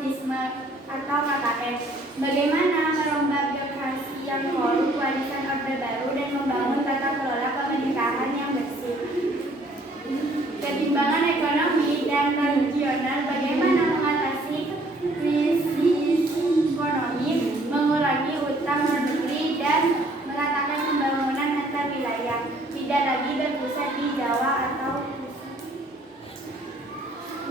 nepotisme atau KKN. Bagaimana merombak birokrasi yang korup, warisan Orde Baru, dan membangun tata kelola pemerintahan yang bersih. Ketimbangan ekonomi dan regional. Bagaimana mengatasi krisis ekonomi, mengurangi utang luar negeri, dan meratakan pembangunan antar wilayah, tidak lagi berpusat di Jawa atau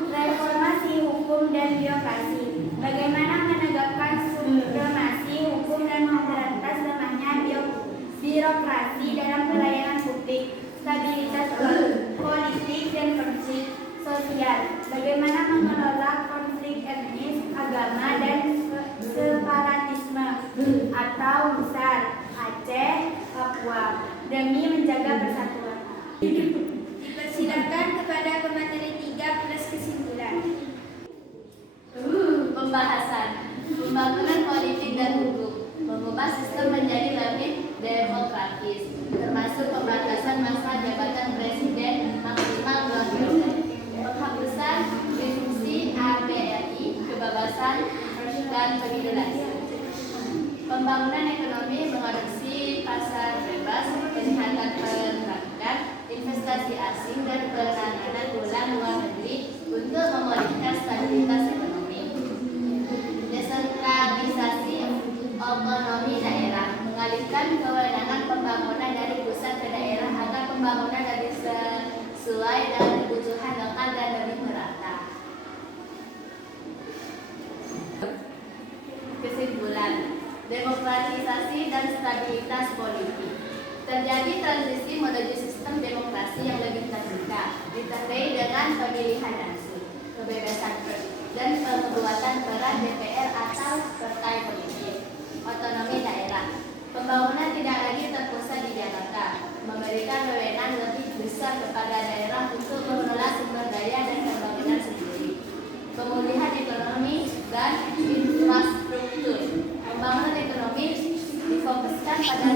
reformasi hukum dan birokrasi. Bagaimana menegakkan supremasi hukum dan memberantas lemahnya birokrasi dalam pelayanan publik, stabilitas politik dan konflik sosial. Bagaimana mengelola konflik etnis, agama, dan separatisme atau besar Aceh, Papua demi menjaga persatuan. Dipersilakan kepada pemateri 3 plus kesimpulan. Pembahasan pembangunan politik dan hukum, mengubah sistem menjadi lebih demokratis, termasuk pembatasan masa jabatan presiden maksimal 2 periode, penghapusan disfungsi ABRI, kebebasan dan pemilu langsung. Pembangunan ekonomi mengadopsi pasar bebas, kesehatan perbankan, investasi asing, dan penanganan ulang luar negeri untuk memulihkan stabilitas ekonomi. Desentralisasi otonomi daerah, mengalihkan kewenangan pembangunan dari pusat ke daerah agar pembangunan lebih sesuai dengan kebutuhan lokal dan lebih merata. Kesimpulan, demokratisasi dan stabilitas politik. Terjadi transisi menuju sistem demokrasi yang lebih terbuka, ditandai dengan pemilihan langsung, kebebasan dan pembuatan peran DPR atau partai politik. Otonomi daerah, pembangunan tidak lagi terpusat di Jakarta, memberikan wewenang lebih besar kepada daerah untuk mengelola sumber daya dan pembangunan sendiri. Pemulihan ekonomi dan infrastruktur, pembangunan ekonomi difokuskan pada